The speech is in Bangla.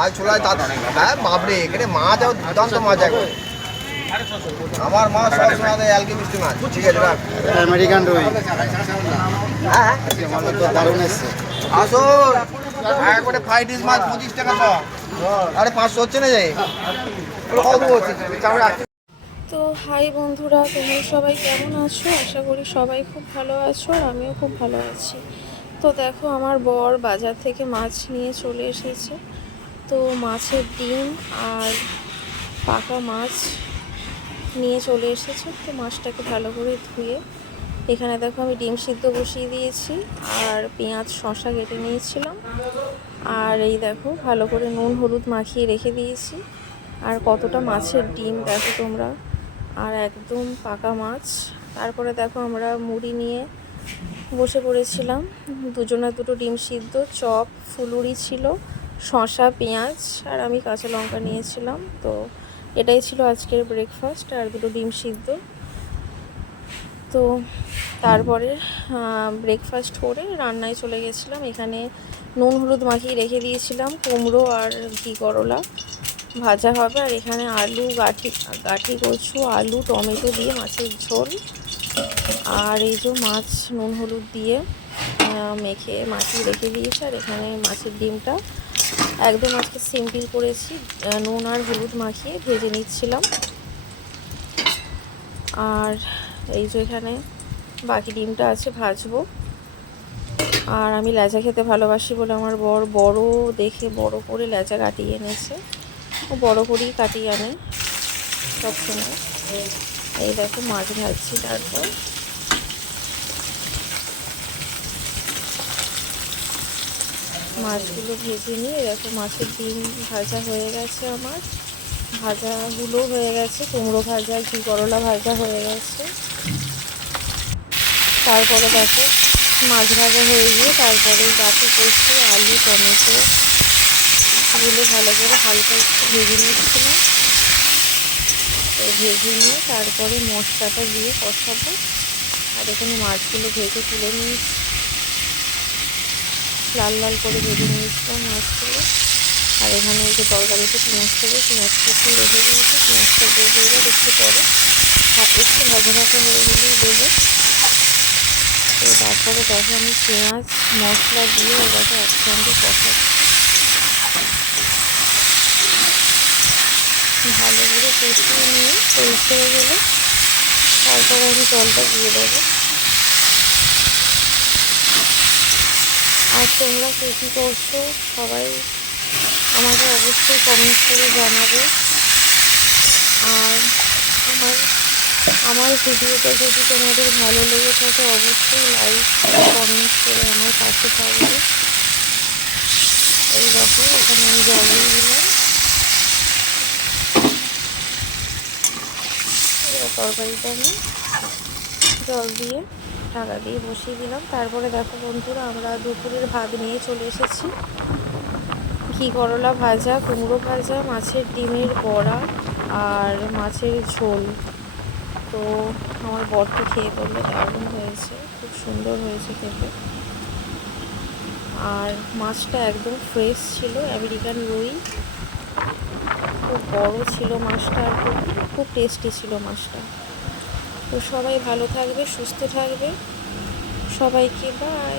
আর ছোলায় দাঁত হ্যাঁ বাপরে এখানে মাছ আর দুর্দান্ত মাছ এখন আমার মা সবসময় অ্যালগি মিষ্টি মাছ ঠিক আছে রাখ আমেরিকান রুই হ্যাঁ আমার তো দারুণ এসছে। আসুন একবারে ফ্রাইড রাইস মাছ 25 টাকা তো আরে 500 হচ্ছে না যাই তো হাই বন্ধুরা, তোমরা সবাই কেমন আছো? আশা করি সবাই খুব ভালো আছো আর আমিও খুব ভালো আছি। তো দেখো আমার বর বাজার থেকে মাছ নিয়ে চলে এসেছে। তো মাছের ডিম আর পাকা মাছ নিয়ে চলে এসেছে। তো মাছটাকে ভালো করে ধুয়ে এখানে দেখো আমি ডিম সিদ্ধ বসিয়ে দিয়েছি আর পেঁয়াজ শসা কেটে নিয়েছিলাম। আর এই দেখো ভালো করে নুন হলুদ মাখিয়ে রেখে দিয়েছি। আর কতটা মাছের ডিম দেখো তোমরা, আর একদম পাকা মাছ। তারপরে দেখো আমরা মুড়ি নিয়ে বসে পড়েছিলাম। দুজনের দুটো ডিম সিদ্ধ, চপ, ফুলুরি ছিল, শসা, পেঁয়াজ আর আমি কাঁচা লঙ্কা নিয়েছিলাম। তো এটাই ছিল আজকের ব্রেকফাস্ট আর দুটো ডিম সিদ্ধ। তো তারপরে ব্রেকফাস্ট করে রান্নায় চলে গেছিলাম। এখানে নুন হলুদ মাখিয়ে রেখে দিয়েছিলাম কুমড়ো আর ঘি করলা ভাজা হবে। আর এখানে আলু গাঠি কচু, আলু, টমেটো দিয়ে মাছের ঝোল। আর এই যে মাছ নুন হলুদ দিয়ে মেখে মাখিয়ে রেখে দিয়েছি। আর এখানে মাছের ডিমটা একদম আজকে সিম্পল করেছি, নুন আর হলুদ মাখিয়ে ভেজে নিচ্ছিলাম। আর এই যে এখানে বাকি ডিমটা আছে ভাজবো। আর আমি লেজা খেতে ভালোবাসি বলে আমার বর বড় দেখে বড় করে লেজা কাটিয়ে এনেছে। ও বড় করেই কাটিয়ে আনে সবসময়। এই দেখো মাছ ভাজছি। তারপর মাছগুলো ভেজে নিয়ে দেখো মাছের ডিম ভাজা হয়ে গেছে, আমার ভাজাগুলো হয়ে গেছে, কুমড়ো ভাজা, ঘি করলা ভাজা হয়ে গেছে। তারপরে দেখো মাছ ভাজা হয়ে গিয়ে তারপরে গাঠি কচু, আলু, টমেটো গুলো ভালো করে হালকা একটু ভেজে নিচ্ছিলাম। তো ভেজে নিয়ে তারপরে মশলাটা দিয়ে কষাবো। আর এখানে মাছগুলো ভেজে তুলে নিয়েছি, লাল লাল করে ভেজে নিয়েছিলাম মাছগুলো। আর এখানে এই যে তরকারিতে পেঁয়াজ দেবো, পেঁয়াজ কুচি রেখে দিয়েছি, পেঁয়াজটা দিয়ে দেবো একটু পরে, একটু ভাজা ভাজা হয়ে গেলেই দেবো। তো তারপরে দেখো আমি পেঁয়াজ মশলা দিয়ে ওটাকে একসঙ্গে কষাচ্ছি, ভালো করে কষিয়ে নিয়ে পরিষ্কার হয়ে গেলে তারপরে আমি জলটা দিয়ে দেবো। আর তোমরা কে কী করছো সবাই আমাকে অবশ্যই কমেন্ট করে জানাবে। আর আমার ভিডিওটা যদি তোমাদের ভালো লেগে থাকে অবশ্যই লাইক কমেন্ট করে আমার পাশে থাকবে। এই দেখো এখানে আমি জল দিয়ে দিলাম, তরকারিটা আমি জল দিয়ে ঢাকা দিয়ে বসিয়ে দিলাম। তারপরে দেখো বন্ধুরা আমরা দুপুরের ভাত নিয়ে চলে এসেছি। ঘি করলা ভাজা, কুমড়ো ভাজা, মাছের ডিমের বড়া আর মাছের ঝোল। তো আমার বরটি খেয়ে বললো দারুণ হয়েছে, খুব সুন্দর হয়েছে খেতে। আর মাছটা একদম ফ্রেশ ছিল, আমেরিকান রুই, খুব বড় ছিল মাছটা আর খুব টেস্টি ছিল মাছটা। তো সবাই ভালো থাকবে, সুস্থ থাকবে, সবাইকে বাই।